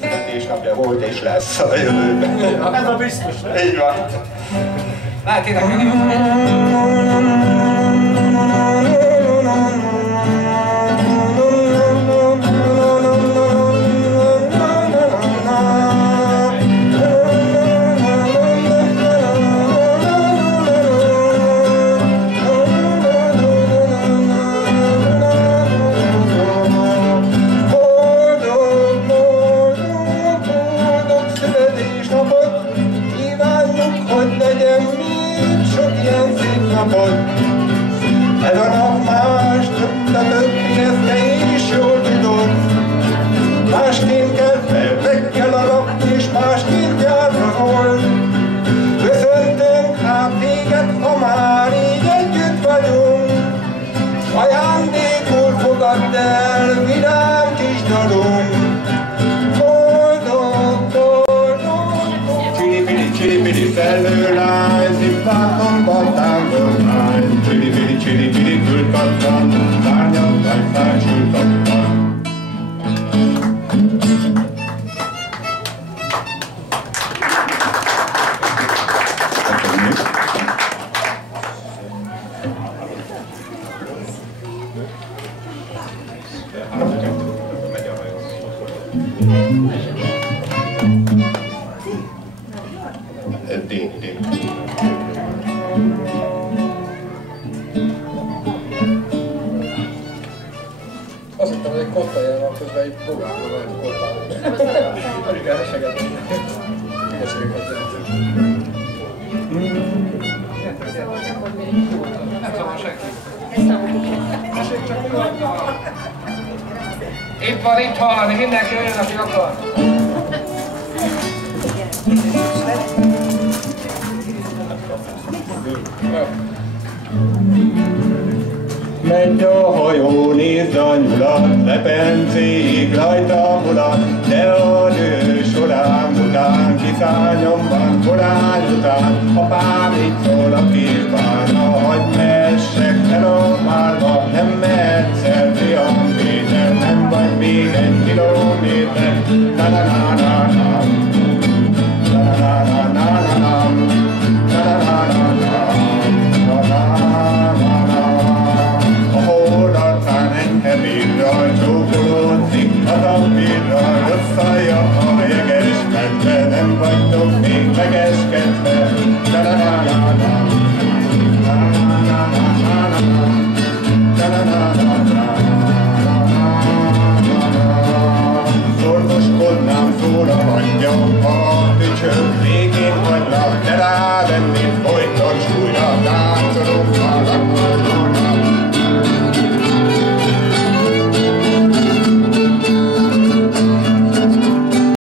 Születésnapja volt és lesz a jövőben. Ez a biztos. Így van. Lehet énekelni. Ez a nap más, több a többi, ezt te is jól tudod. Másként kezdve, meg kell aratni, és másként jár a hold. Köszöntünk hát téged, ha már így együtt vagyunk. Ajándékul fogadd el, vidám kis dalunk. Boldog, boldog, csili-pili, csili-pili, szellőlány, szippáton, battángon lány. Csili-pili, csili-pili, külkattan, szárnyat, vagy felsültattan. Azt hittem, hogy egy kotta jelen van közben egy bogárba van egy kottában. Alig elsegetett. Hülyeségeket jelentett. Nem szabad senki. Tessék csak nyugodtan. Itt van, itt hallani, mindenki olyan, aki akar. Menj a hajó, nézd a nyulat, lepencéig rajta mulat, de a nő során után, kiszányomban korány után, apám itt szól a kisbárna, hagyd messek el a málba, nem mehetsz el, fiam Péter, nem vagy még egy kilométer, na-na-na-na-na, na-na-na-na-na-na, na-na-na-na-na. Birral csókolódzik, a tabbirral rosszalja a jeges medve, nem vagytok még megeskedve, na-na-na-na-na.